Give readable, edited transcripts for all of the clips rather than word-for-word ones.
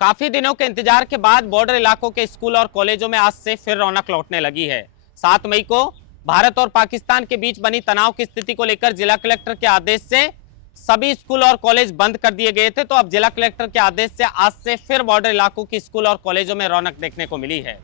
काफी दिनों के इंतजार के बाद बॉर्डर इलाकों के स्कूल और कॉलेजों में आज से फिर रौनक लौटने लगी है। 7 मई को भारत और पाकिस्तान के बीच बनी तनाव की स्थिति को लेकर जिला कलेक्टर के आदेश से सभी स्कूल और कॉलेज बंद कर दिए गए थे। तो अब जिला कलेक्टर के आदेश से आज से फिर बॉर्डर इलाकों के स्कूल और कॉलेजों में रौनक देखने को मिली है।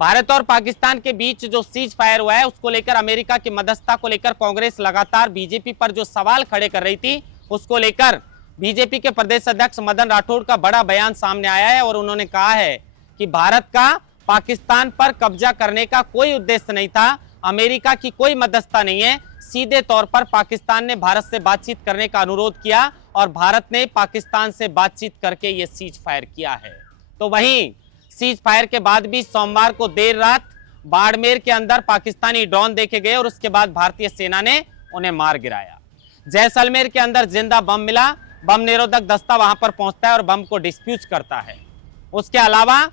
भारत और पाकिस्तान के बीच जो सीज फायर हुआ है उसको लेकर अमेरिका की मध्यस्थता को लेकर कांग्रेस लगातार बीजेपी पर जो सवाल खड़े कर रही थी, उसको लेकर बीजेपी के प्रदेश अध्यक्ष मदन राठौड़ का बड़ा बयान सामने आया है और उन्होंने कहा है कि भारत का पाकिस्तान पर कब्जा करने का कोई उद्देश्य नहीं था, अमेरिका की कोई मध्यस्थता नहीं है। सीधे तौर पर पाकिस्तान ने भारत से बातचीत करने का अनुरोध किया और भारत ने पाकिस्तान से बातचीत करके ये सीज फायर किया है। तो वहीं सीज फायर के बाद भी सोमवार को देर रात बाड़मेर के अंदर पाकिस्तानी ड्रोन देखे गए और उसके बाद भारतीय सेना ने उन्हें मार गिराया। जैसलमेर के अंदर जिंदा बम मिला, बम निरोधक दस्ता वहां पर पहुंचता है और बम को डिस्फ्यूज करता है। उसके अलावा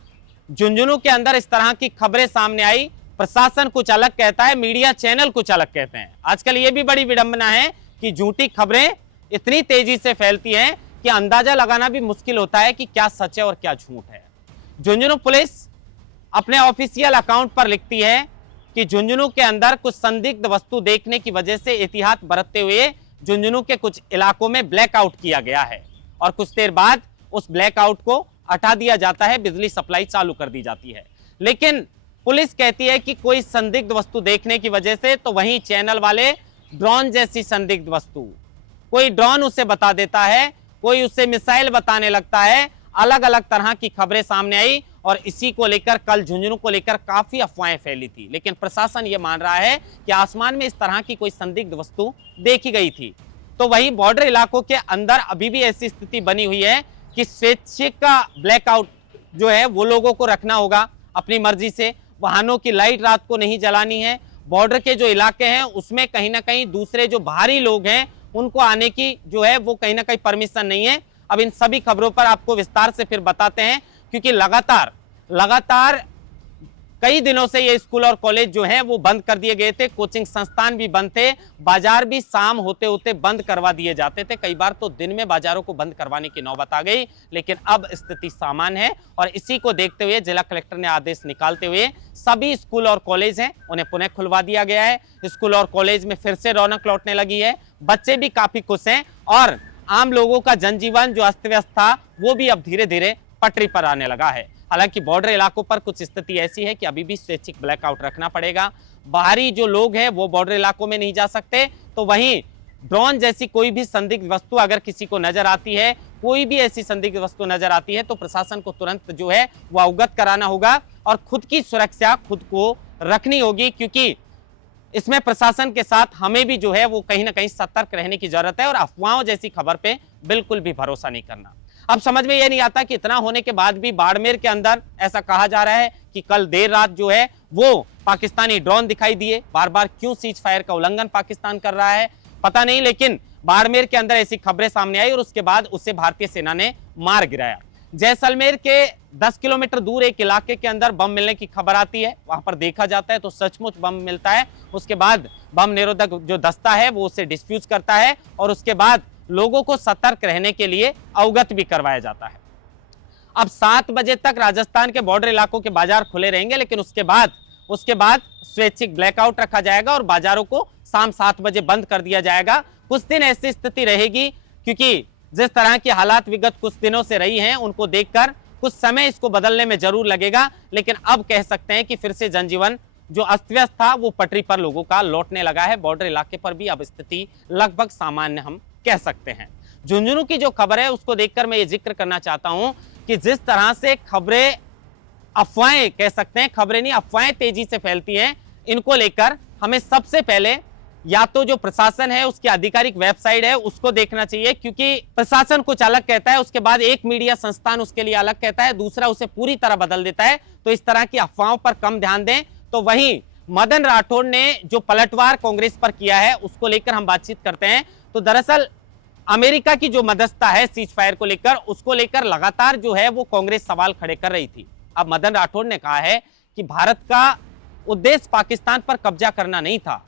झुंझुनू के अंदर इस तरह की खबरें सामने आई, प्रशासन कुछ अलग कहता है, मीडिया चैनल कुछ अलग कहते हैं। आजकल ये भी बड़ी विडंबना है कि झूठी खबरें इतनी तेजी से फैलती हैं कि अंदाजा लगाना भी मुश्किल होता है कि क्या सच है और क्या झूठ है। झुंझुनू पुलिस अपने ऑफिशियल अकाउंट पर लिखती है कि झुंझुनू के अंदर कुछ संदिग्ध वस्तु देखने की वजह से एहतियात बरतते हुए झुंझुनू के कुछ इलाकों में ब्लैकआउट किया गया है और कुछ देर बाद उस ब्लैकआउट को हटा दिया जाता है, बिजली सप्लाई चालू कर दी जाती है। लेकिन पुलिस कहती है कि कोई संदिग्ध वस्तु देखने की वजह से, तो वहीं चैनल वाले ड्रोन जैसी संदिग्ध वस्तु, कोई ड्रोन उसे बता देता है, कोई उसे मिसाइल बताने लगता है। अलग अलग तरह की खबरें सामने आई और इसी को लेकर कल झुंझुनू को लेकर काफी अफवाहें फैली थी। लेकिन प्रशासन यह मान रहा है कि आसमान में इस तरह की कोई संदिग्ध वस्तु देखी गई थी। तो वहीं बॉर्डर इलाकों के अंदर अभी भी ऐसी स्थिति बनी हुई है कि स्वैच्छिक का ब्लैकआउट जो है वो लोगों को रखना होगा अपनी मर्जी से। वाहनों की लाइट रात को नहीं जलानी है। बॉर्डर के जो इलाके हैं उसमें कहीं ना कहीं दूसरे जो बाहरी लोग हैं उनको आने की जो है वो कहीं ना कहीं परमिशन नहीं है। अब इन सभी खबरों पर आपको विस्तार से फिर बताते हैं, क्योंकि लगातार कई दिनों से ये स्कूल और कॉलेज जो हैं वो बंद कर दिए गए थे, कोचिंग संस्थान भी बंद थे, बाजार भी शाम होते होते बंद करवा दिए जाते थे। कई बार तो दिन में बाजारों को बंद करवाने की नौबत आ गई। लेकिन अब स्थिति सामान्य है और इसी को देखते हुए जिला कलेक्टर ने आदेश निकालते हुए सभी स्कूल और कॉलेज हैं उन्हें पुनः खुलवा दिया गया है। स्कूल और कॉलेज में फिर से रौनक लौटने लगी है, बच्चे भी काफी खुश हैं और आम लोगों का जनजीवन जो अस्त व्यस्त था वो भी अब धीरे धीरे पटरी पर आने लगा है। हालांकि बॉर्डर इलाकों पर कुछ स्थिति ऐसी है कि अभी भी स्वैच्छिक ब्लैकआउट रखना पड़ेगा। बाहरी जो लोग हैं वो बॉर्डर इलाकों में नहीं जा सकते। तो वहीं ड्रोन जैसी कोई भी संदिग्ध वस्तु अगर किसी को नजर आती है, कोई भी ऐसी संदिग्ध वस्तु नजर आती है, तो प्रशासन को तुरंत जो है वो अवगत कराना होगा और खुद की सुरक्षा खुद को रखनी होगी, क्योंकि इसमें प्रशासन के साथ हमें भी जो है वो कहीं ना कहीं सतर्क रहने की जरूरत है और अफवाहों जैसी खबर पे बिल्कुल भी भरोसा नहीं करना। अब समझ में यह नहीं आता कि इतना होने के बाद भी बाड़मेर के अंदर ऐसा कहा जा रहा है कि कल देर रात जो है वो पाकिस्तानी ड्रोन दिखाई दिए। बार बार क्यों सीज फायर का उल्लंघन पाकिस्तान कर रहा है पता नहीं, लेकिन बाड़मेर के अंदर ऐसी खबरें सामने आई और उसके बाद उसे भारतीय सेना ने मार गिराया। जैसलमेर के 10 किलोमीटर दूर एक इलाके के अंदर बम मिलने की खबर आती है, वहां पर देखा जाता है तो सचमुच बम मिलता है। उसके बाद बम निरोधक जो दस्ता है वो उसे डिस्फ्यूज करता है और उसके बाद लोगों को सतर्क रहने के लिए अवगत भी करवाया जाता है। अब 7 बजे तक राजस्थान के बॉर्डर इलाकों के बाजार खुले रहेंगे, लेकिन उसके बाद स्वैच्छिक ब्लैकआउट रखा जाएगा और बाजारों को शाम 7 बजे बंद कर दिया जाएगा। कुछ दिन ऐसी स्थिति रहेगी, क्योंकि जिस तरह की हालात विगत कुछ दिनों से रही हैं उनको देखकर कुछ समय इसको बदलने में जरूर लगेगा। लेकिन अब कह सकते हैं कि फिर से जनजीवन जो अस्त व्यस्त था वो पटरी पर लोगों का लौटने लगा है। बॉर्डर इलाके पर भी अब स्थिति लगभग सामान्य हम कह सकते हैं। झुंझुनू की जो खबर है उसको देखकर मैं ये जिक्र करना चाहता हूं कि जिस तरह से खबरें, अफवाहें कह सकते हैं, खबरें नहीं अफवाहें तेजी से फैलती हैं, इनको लेकर हमें सबसे पहले या तो जो प्रशासन है उसकी आधिकारिक वेबसाइट है उसको देखना चाहिए, क्योंकि प्रशासन कुछ अलग कहता है, उसके बाद एक मीडिया संस्थान उसके लिए अलग कहता है, दूसरा उसे पूरी तरह बदल देता है। तो इस तरह की अफवाहों पर कम ध्यान दें। तो वहीं मदन राठौड़ ने जो पलटवार कांग्रेस पर किया है उसको लेकर हम बातचीत करते हैं। तो दरअसल अमेरिका की जो मध्यस्थता है सीज फायर को लेकर, उसको लेकर लगातार जो है वो कांग्रेस सवाल खड़े कर रही थी। अब मदन राठौड़ ने कहा है कि भारत का उद्देश्य पाकिस्तान पर कब्जा करना नहीं था।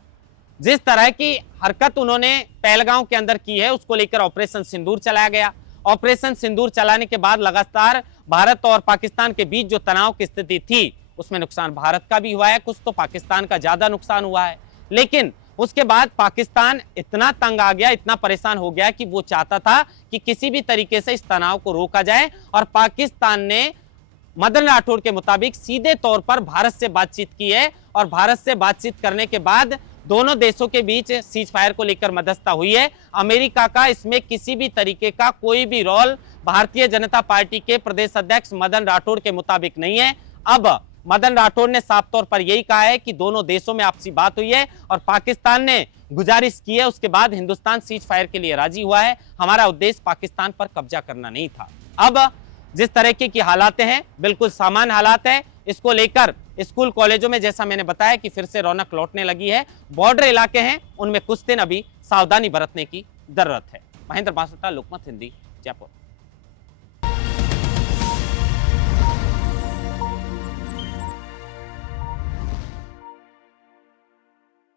जिस तरह की हरकत उन्होंने पहलगांव के अंदर की है उसको लेकर ऑपरेशन सिंदूर चलाया गया ऑपरेशन सिंदूर चलाने के बाद लगातार भारत और पाकिस्तान के बीच जो तनाव की स्थिति थी, उसमें नुकसान भारत का भी हुआ है, कुछ तो पाकिस्तान का ज्यादा नुकसान हुआ है। लेकिन उसके बाद पाकिस्तान इतना तंग आ गया, इतना परेशान हो गया कि वो चाहता था कि किसी भी तरीके से इस तनाव को रोका जाए, और पाकिस्तान ने मदन राठौड़ के मुताबिक सीधे तौर पर भारत से बातचीत की है, और भारत से बातचीत करने के बाद दोनों देशों के बीच सीज फायर को लेकर मध्यस्थता हुई है। अमेरिका का इसमें किसी भी तरीके का कोई भी रोल भारतीय जनता पार्टी के प्रदेश अध्यक्ष मदन राठौड़ के मुताबिक नहीं है। अब मदन राठौड़ ने साफ तौर पर यही कहा है कि दोनों देशों में आपसी बात हुई है और पाकिस्तान ने गुजारिश की है, उसके बाद हिंदुस्तान सीज फायर के लिए राजी हुआ है। हमारा उद्देश्य पाकिस्तान पर कब्जा करना नहीं था। अब जिस तरीके की हालात हैं, बिल्कुल सामान्य हालात है। इसको लेकर स्कूल कॉलेजों में जैसा मैंने बताया कि फिर से रौनक लौटने लगी है। बॉर्डर इलाके हैं, उनमें कुछ दिन अभी सावधानी बरतने की जरूरत है। महेंद्र बांसवाड़ा, लोकमत हिंदी, जयपुर।